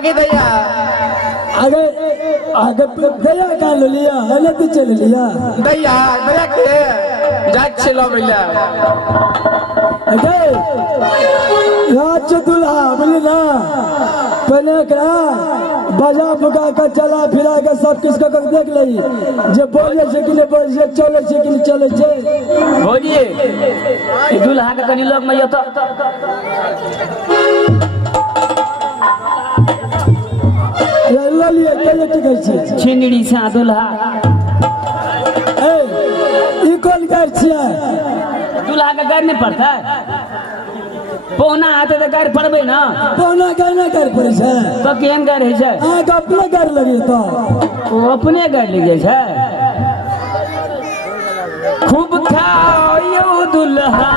आगे गया का लिया हले तो चल लिया दैया बड़ा के जात छिलो मिला अगे राज दुल्हा बोली ना पहले करा बजा बुगा का चला फिरा के सब किसका कर देख लई जे बोले से कि बोल जे चले से कि चले जे बोलिए दुल्हा के कनी लोग में ये तो ललिए कले टिकै छै छिनड़ी से दुल्हा ए ई कोन कर छियै दुल्हा के गाड़ नहीं पड़ता पौना आते तो गाड़ पड़बे ना पौना गाड़ ना कर पड़े छै तो केहन गाड़ है छै आ अपने गाड़ लगे तो वो अपने गाड़ लगे छै खूब खाओ यो दुल्हा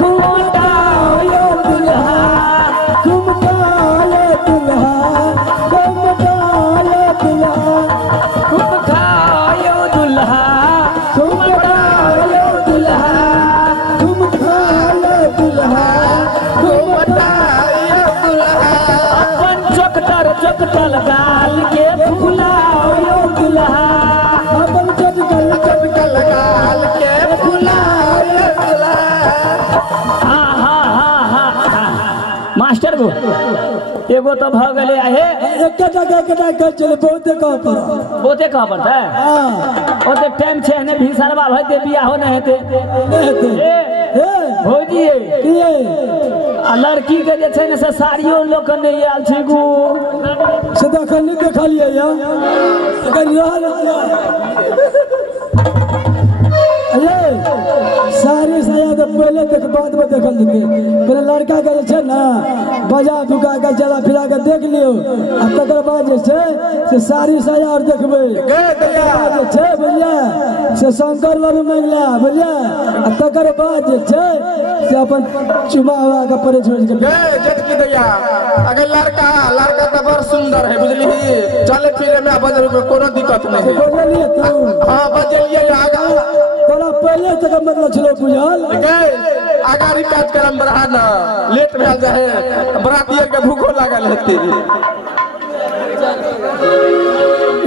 खूब खाओ यो दुल्हा तुम काले दुल्हा तुम काले दुल्हा खूब खाओ यो दुल्हा तुम काले दुल्हा तुम काले दुल्हा तुम बताइयो दुल्हा अपन चकटर गाल के फुलाओ यो दुल्हा अपन चटकल चटकल गाल के फुलाइयो दुल्हा मास्टर को एगो तो भ गले आहे एकटा कर चले बहुते कह पर ओते कह पड़ता है हां ओते टाइम छे ने भी सरवा भते बियाह हो न हेते हेते ए हे भौजी की आ लड़की के जे छै ने से साड़ियो लोग के नहीं आल छै गो से देखल नहीं देखलिए या अगर रहल अरे सारी साया तो पहले तक बाद में देखल जेते पहले लड़का के जे छै ना बजा बुका के चला फिरा के देख लियो आ तकर बाद जे छै से सारी साया और देखबै गे दैया जे छै भैया से शंकर लरू मंगला भैया आ तकर बाद जे छै से अपन चुमा हुआ के परे छोड़ के गे जटकी दैया अगर लड़का तो बड़ सुंदर है बुझली चले फिरे में बजल को कोनो दिक्कत नहीं है बोलिए तू हां बजलिए आगा तोरा पहले तक मतलब छलो बुझल गे आगारी काज करम बढ़ा ना लेट भेल जाए बरातिया के भूखो लागल हेती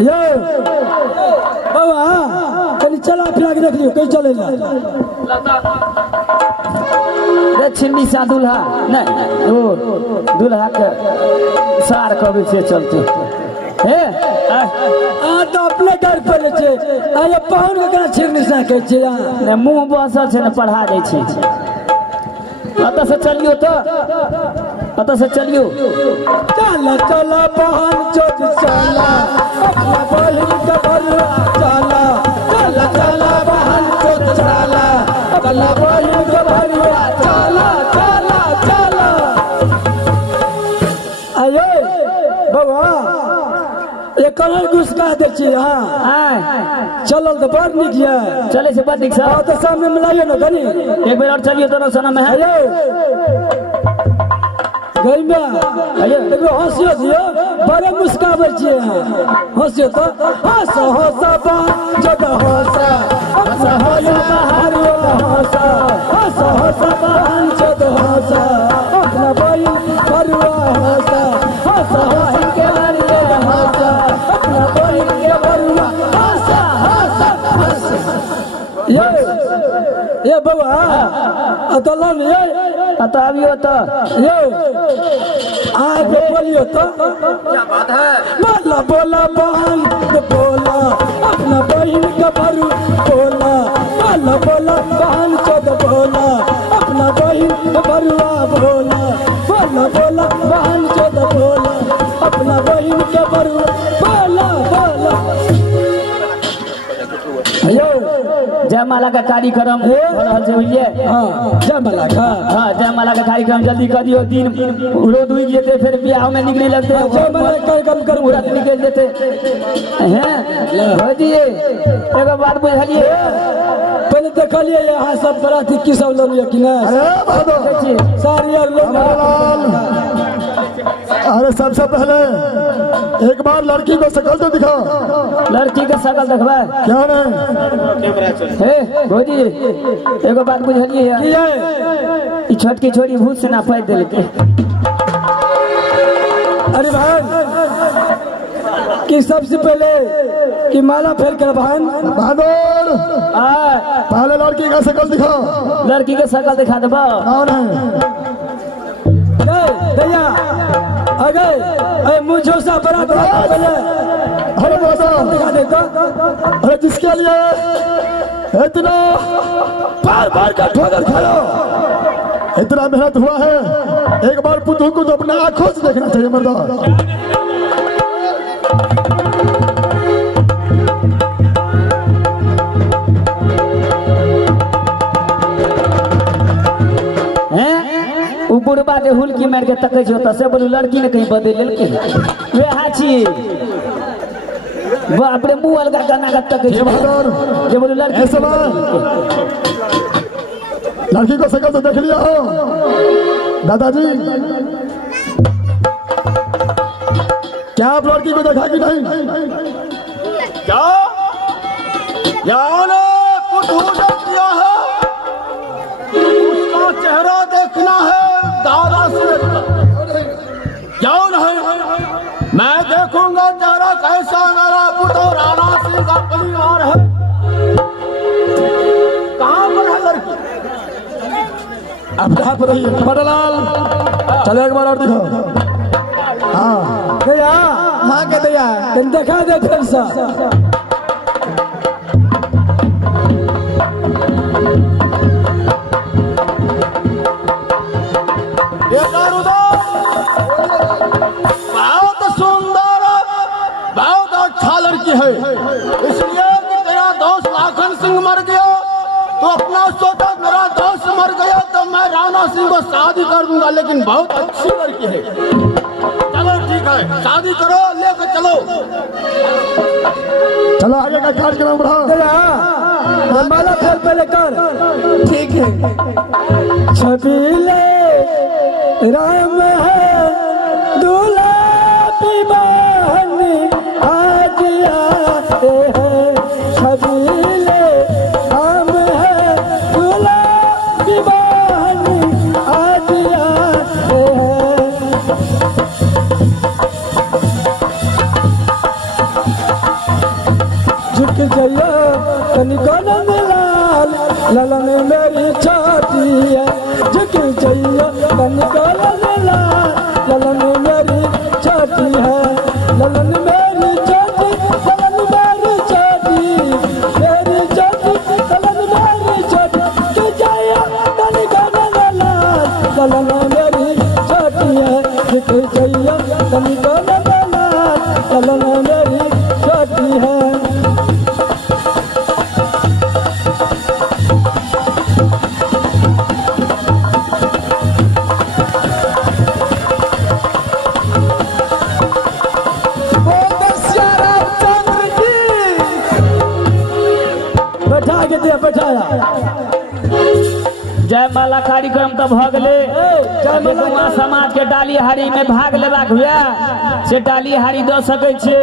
यो बाबा कनी चला फिरा के देख लियो कहीं चले ना रे छिन्नी सा दुल्हा नहीं ओ दुल्हा के सार कबे से चलते हे आ तो अपने घर पर छे आ ये पाहुन के केना छिरनी सा के छे ने मुंह बसल छै ने पढ़ा दै छै अत से चलियो तो अत से चलियो चला चला पाहुन चोट चला अपना बहिन के बरुआ चला चला चला पाहुन चोट चला अपना बहिन के बरुआ चला चला चला आयो बाबा ये कलर घुसका दे छी हां आय चलल तो बड़ निक ये चले से बड़ दिखसा तो सामने मिलाइयो ना कनी एक बेर और चलियो तो सना में है हेलो गइमा अयो एगो हंसियो दियो बड़े मुस्काबै छी हंसियो तो हंस हंस बा जग हंस हंस हंस बाहर हंस हंस हंस बहन जग हंस अपना बहिन बरुआ हंस हंस हंस के बरुआ हंस अपना बहिन के बरुआ हंस हंस हंस ये बाबा अतलन ये अतावियो तो यो आगे बोलियो तो क्या बात है बोला बोला बहन बोला अपना बहन का बरू बोला बोला बोला बहन चोद बोला अपना बहन का बरुआ बोला बोला बोला बहन चोद बोला अपना बहन बरू बोला बोला अयो जयमाला का कार्यक्रम हो रहल छै बुझलिए। हाँ जयमाला का हाँ जयमाला का कार्यक्रम जल्दी कर दियो, दिन रोड उगि जेते फिर बियाह में निकले लगते जयमाला कार्यक्रम करू पूरा निकल जेते हैं हो दिए। एगो बात बुझलिए पहले देखलिए यहाँ सब बराती की सब लोग कि नहीं सारी और लोग अरे सबसे पहले एक बार लड़की को शकल तो दिखाओ। लड़की के शकल देखबे क्या नहीं हे भौजी एगो बात बुझलिए कि है ई छोटकी छोरी भूत से ना पैद देलके। अरे भाई कि सबसे पहले कि माला फेर कर बहन बहादुर आ पहले लड़की का शकल दिखाओ। लड़की के शकल दिखा देबो। कौन है भैया अगर मुझे सा बड़ा पहले अरे बाबा दिखा देगा अरे जिसके लिए इतना बार बार का ठोकर खाओ, इतना मेहनत हुआ है, एक बार पुतू को तो अपने आंखों से देखना चाहिए मर्दा। बुढ़बा के हुलकी मार के तकै छै ओतऽ से बोलू लड़की ने कहीं बदल लेलकै वएह छी बाप रे मुंह अलगा करना का तकै छै बहादुर जे बोलू लड़की ऐसा लड़की को शकल तो देख लिया हो दादाजी, क्या आप लड़की को देखा कि नहीं? क्या यार पुतू ने किया है, उसका चेहरा देखना है दादा से क्यों नहीं? मैं देखूंगा चेहरा कैसा मेरा पुतू राणा सिंह का परिवार है। कहाँ पर है लड़की? अब यहाँ पर रहिए मदनलाल, चलो एक बार और दिखाओ। हाँ भैया हाँ के दिया तुम दिखा दे फिर सा बहुत सुंदर बहुत अच्छा लड़की है, इसलिए कि तेरा दोस्त लाखन सिंह मर गया तो अपना सोचा मेरा दोस्त मर गया तो मैं राणा सिंह को शादी कर दूंगा, लेकिन बहुत अच्छी लड़की है। चलो ठीक है शादी करो, लेकर चलो। चलो आगे का कार्यक्रम बढ़ाओ। भैया माला फेर पहले कर ठीक है छबीले राम है दूल्हा की बहन आज आते हैं। छबीले राम है दूल्हा की बहन आज आते हैं। झुक जाइयो तनिको नंद लाल ललन मेरी छाती है। झुक जाइयो तनिको नंद लाल ललन मेरी छाती है। ललन मेरी छाती ललन मेरी छाती मेरी छाती ललन मेरी छाती कि जाइयो तनिको नंद लाल ललन मेरी छाती है। झुक जाइयो तनिको नंद लाल ललन मेरी छाती है। जयमाला कार्यक्रम तो भ गेले। जयमाला समाज के डाली हारी में भाग लेबाक हुए से डाली हारी दो सके छे।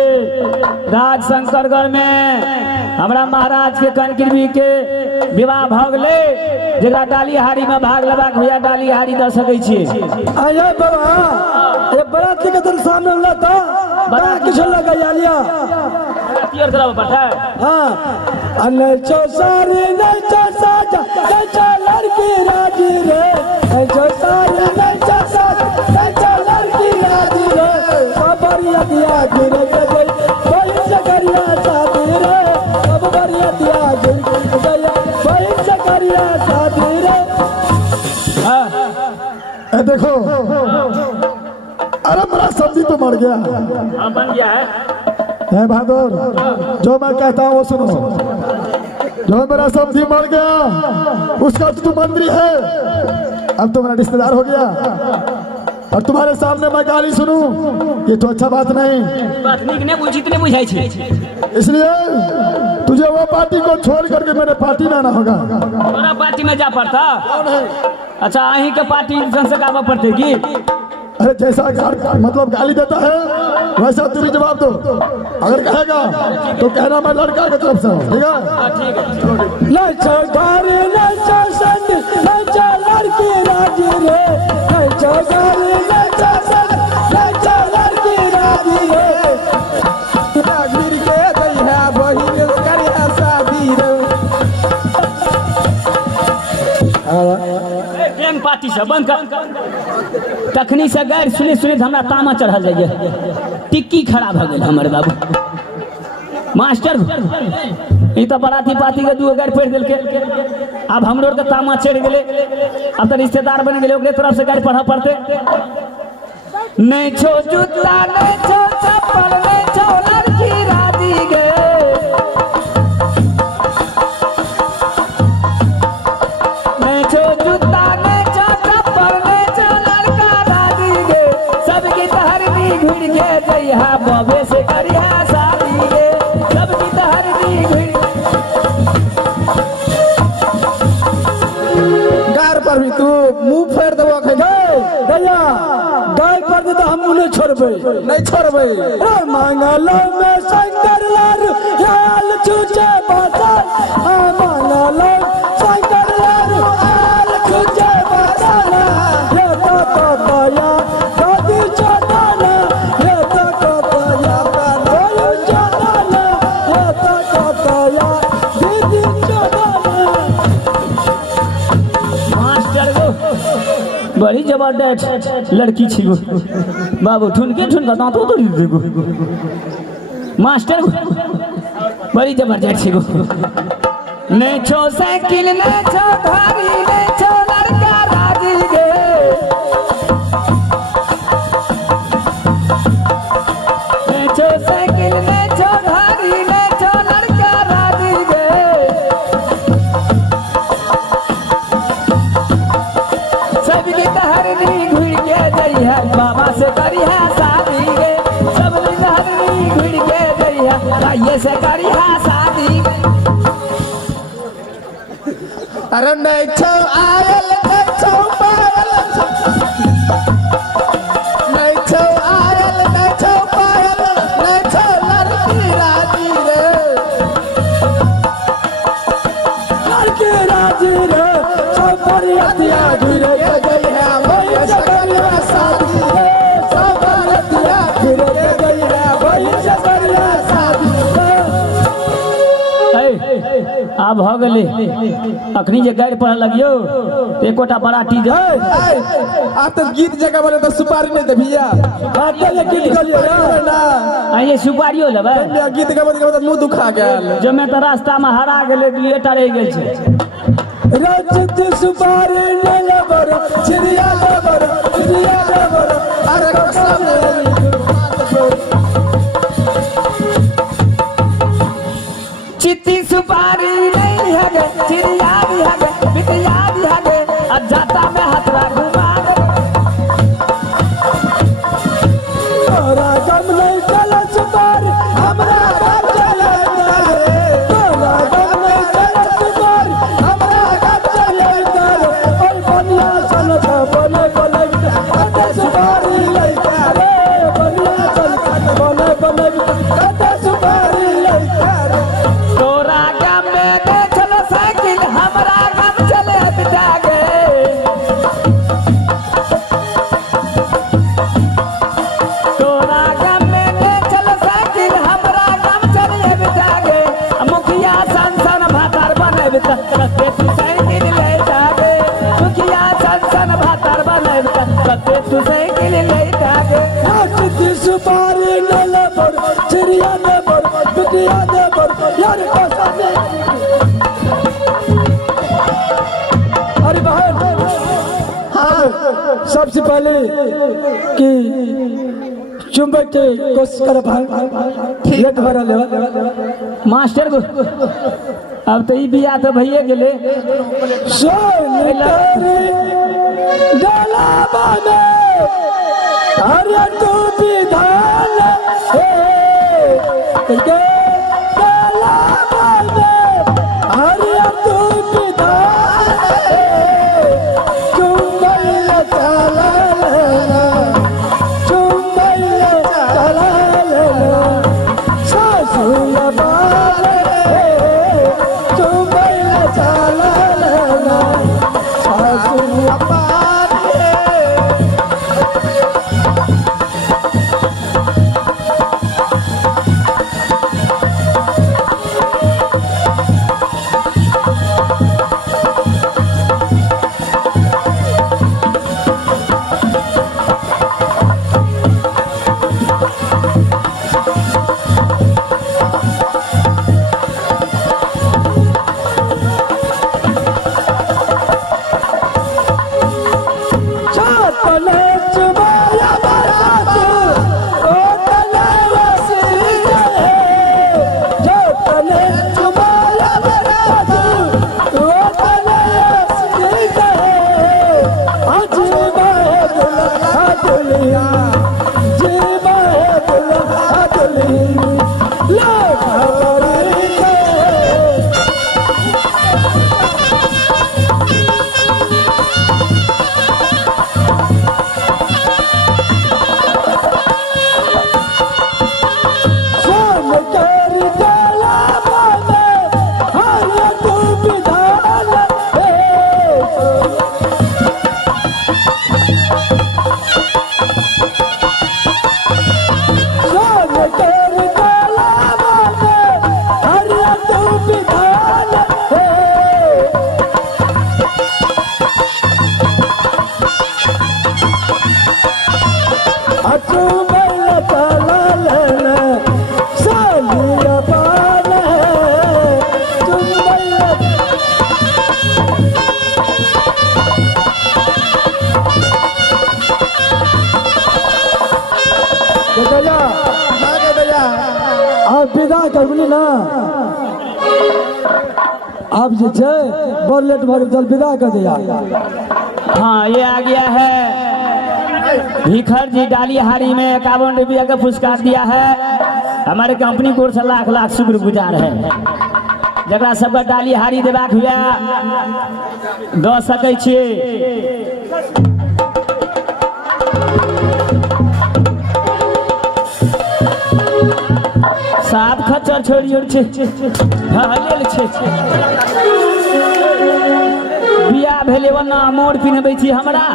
राज शंकरगढ़ में हमरा महाराज के कनकृपी के विवाह भ गेले, जेकरा डाली हारी में भाग लेबाक हुए डाली हारी दो सके छे। आया बाबा ये बराती के दिन सामने लता बड़ा किछ लगा यालिया पियर तरफ बैठा हां अने चौसारी नहीं चौसा जा लड़की राजी रे चौसारी नहीं चौसा जा लड़की राजी रे सबरिया दिया गिर गई कोई सकरिया शादी रे सबरिया दिया गिर गई कोई सकरिया शादी रे। देखो अरे बड़ा सब समझी तो मर गया हाँ बन गया है। बहादुर, जो मैं कहता हूँ वो सुनो। जो मेरा समझी मर गया उसका तो तू मंत्री है, अब तो मेरा रिश्तेदार हो गया और तुम्हारे सामने मैं गाली सुनूं, ये तो अच्छा बात नहीं। बात नहीं बुझितने बुझाई छे, इसलिए तुझे वो पार्टी को छोड़ करके मेरे पार्टी में आना होगा। तोरा पार्टी में जा पड़ता? अच्छा अहीं के पार्टी से गावा पड़ते की? अरे जैसा मतलब गाली देता है वैसा तू भी जवाब दो। अगर कहेगा तो कहना मैं लड़का की तरफ से हूँ, ठीक है? लच्छा गारी लच्छा संग लच्छा लड़की राजी रे, लच्छा गारी लच्छा संग लच्छा लड़की राजी रे, गिर के गई है बहिन करिया शादी रे। गैंग पार्टी से बंद कर। तखनी से गैर सुनी सुनी हमरा तामा चढ़ल जाइए, टिक्की खराब हो गई हमारे बाबू। मास्टर ये तो बराती पाती के दू गैर पेड़ दिल के, अब हम लोग के तामा चढ़ गए, अब तो रिश्तेदार बन गए, ओकरे तरफ से गैर पढ़ा पड़ते। नहीं छो जूता नहीं छो चप्पल नहीं छो लड़की राजी गे, नहीं छो जूता नहीं छो चप्पल नहीं छो लड़का राजी गे, सबकी तहरनी भिड़ के जइहा बबे से करिया शादी गे, सबकी तहरनी भिड़। गार पर भी तू मुंह फेर देबो गैया, गाय पर दे तो हम उन्हें छोड़बे नहीं छोड़बे। मंगल में शंकर लाल लाल चूचे बादल, मंगल शंकर लाल लाल चूचे बादल, ये तो दया दादी चोदना, ये तो दया दादी चोदना, ये तो दया दीदी चोदना। मास्टर गो बड़ी जबरदस्त लड़की छी गो बाबू, ठुनके ठुनका दांतो तोड़ी देगो। मास्टर गो बड़ी जबरदस्त छी गो। नहीं छो साइकिल नहीं छो धारी नहीं छो लड़का राजी गे, नहीं छो साइकिल नहीं छो धारी नहीं छो लड़का राजी गे, सबकी तहरनी घुड़ के जइहा बाबा से करिहा शादी गे, सबकी तहरनी घुड़ के जइहा भाइये से करिहा शादी गे। अरे नहीं छो आयल नहीं छो पायल, नहीं छो आयल नहीं छो पायल, नहीं छो लड़की राजी रे, लड़की राजी रे, सब बरियातिया घिरे के गई है वही से करिया शादी रे, सब बरियातिया घिरे के गई है वही से करिया शादी रे। अब हो गए अखनी जे गाड़ी पढ़ लगियो एकोटा बराती दे। आप तो गीत जगह बोले तो सुपारी नहीं दे भैया, गीत गलियो ना ये सुपारियो लेबे, गीत गाबत गाबत मुंह दुखा गेल, जो मैं तो रास्ता में हरा गेले दुएटा रह गेल छे। रजत सुपारी ने लेबर चिड़िया लेबर चिड़िया लेबर, अरे चिट्टी सुपारी नहीं है गे, चिड़िया भी है गे, बिटिया भी है गे, अजाता में हथरा घुमा गे। तोरा गम नहीं चले सुपारी हमरा गम चले रे, तोरा गम नहीं चले सुपारी हमरा गम चले रे, ओय बनिया सन बने बने कते सुपारी लइका रे, बनिया सन बने बने कते सुपारी लइका रे। तोरा गम में के चलो साइकिल हमरा गम चले बिटा गे, तोरा गम में के चलो साइकिल हमरा गम चले बिटा गे, मुखिया संसन भातार बने बिता कते तू साइकिल ले जागे, मुखिया संसन भातार बने बिता कते तू साइकिल ले जागे। चिट्टी सुपारी ने लेबर चिड़िया लेबर बिटिया लेबर यार पसंद अरे बहन। हाँ सबसे पहले कि चुंबक के कोशिश कर भाई लेट भरा ले मास्टर को अब तो ई बिया तो भइए गेले सोन तेरी गला बाने अरे तू विधान के गला बाने अरे तू विधान चुंबक चला लेना चुंबक चला लेना सासुया बाने चुंबक चला लेना सासुया बाने आप विदा करबली ना आप जे छै बड़ लेट भर जल विदा कर दिया। हाँ ये आ गया है भिखर जी डालीहारी में 51 रुपया का पुरस्कार दिया है। हमारे कंपनी को ओर से लाख लाख शुक्रगुजार है। जरा सबका डालीहारी देबाक हुआ दऽ सकै छियै। सात खच्चर छोड़ियो छै लेल छै बिया भेले ओना मोर पिन्हबै छी हमरा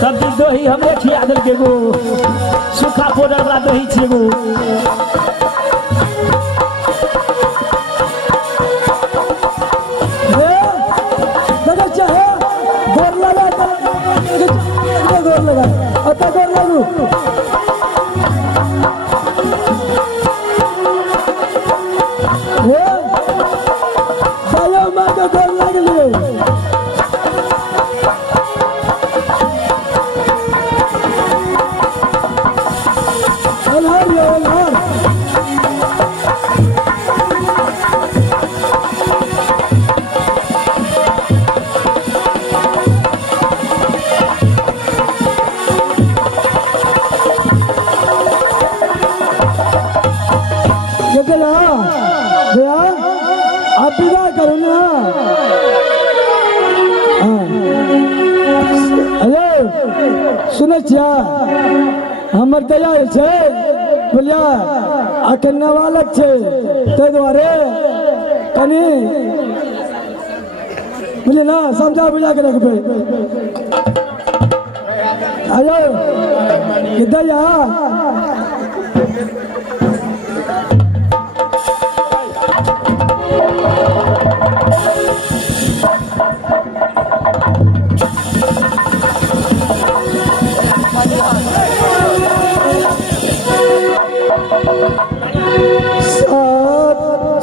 सब चीज दही हमरे खिया दिल के गो सूखा पाउडर वाला दही छिए गो देखै चाहे गोर लगा गोर लगा अत गोर लागू भयो मां के गोर लागलिए आप विदा करो ना। हाँ सुनै छियै हमर दया छै बुझलियै अखन नाबालक छै ताहि दुआरे कनि बुझलियै ना समझा बुझा के रखबै आयो कि दया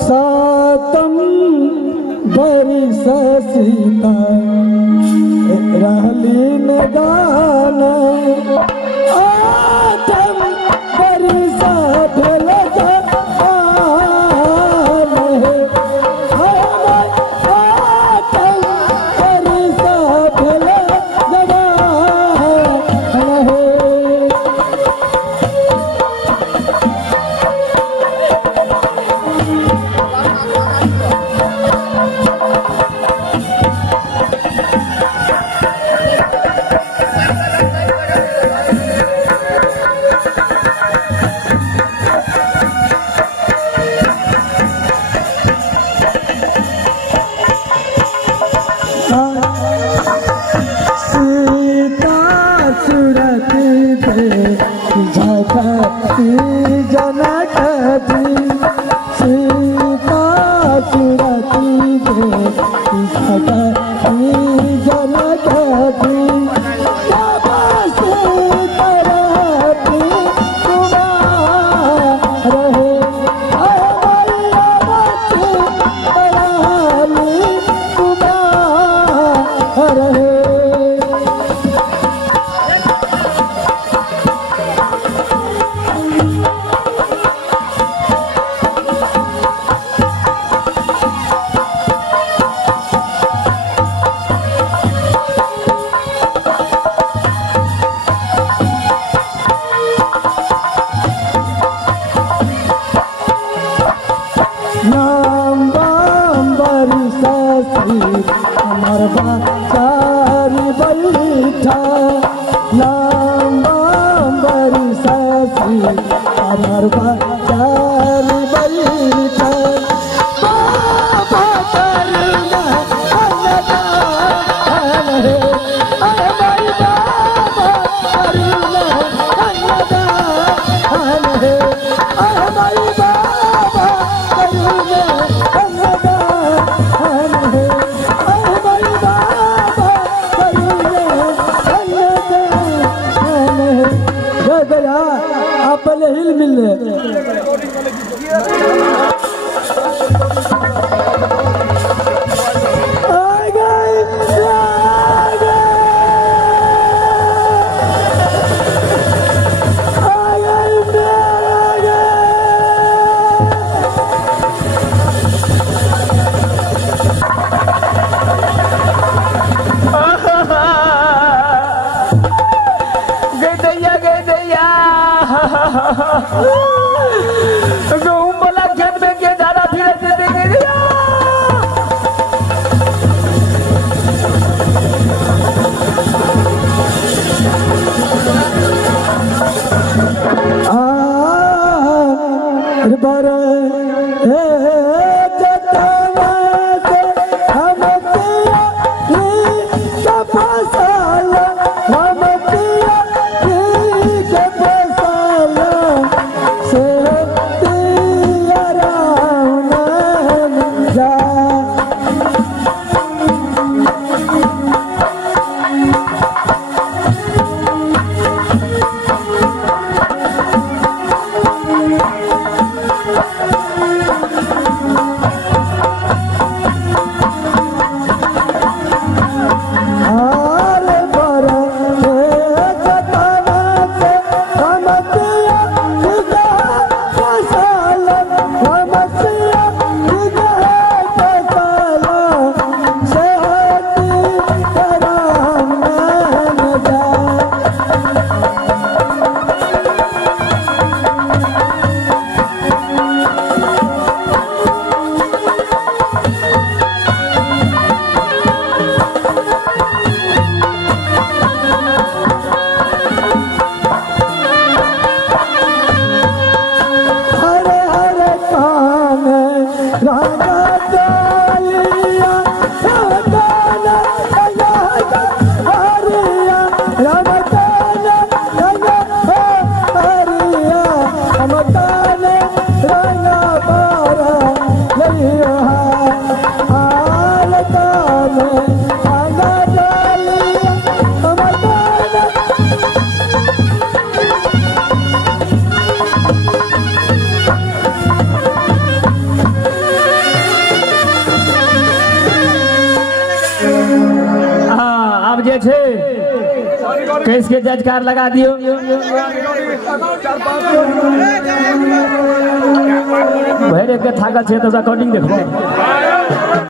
सातम बरिस सीता रहली न गाना आठम बरिस भेल आठम बरिस भेल सीता सुरत झकती जनक जी सीता सुरती झकती जनक जी हमर बाचारी बैठा लाम्बारी सासी हमर बाचारी बैठा बाबा करुणा अन्नदान हे अरे भाई बाबा करुणा अन्नदान हे अरे भाई बाबा करुणा आप पहले हिल मिल गहूम वाला खेत में के दादा फिर देंगे बर रमतान रंग हो हरिया रमतान रंग पारा लइयो हालतान आगा डालिया रमतान अब जे छै केस के जजकार लगा दियो भैरव के थाकल छै तो रिकॉर्डिंग देखो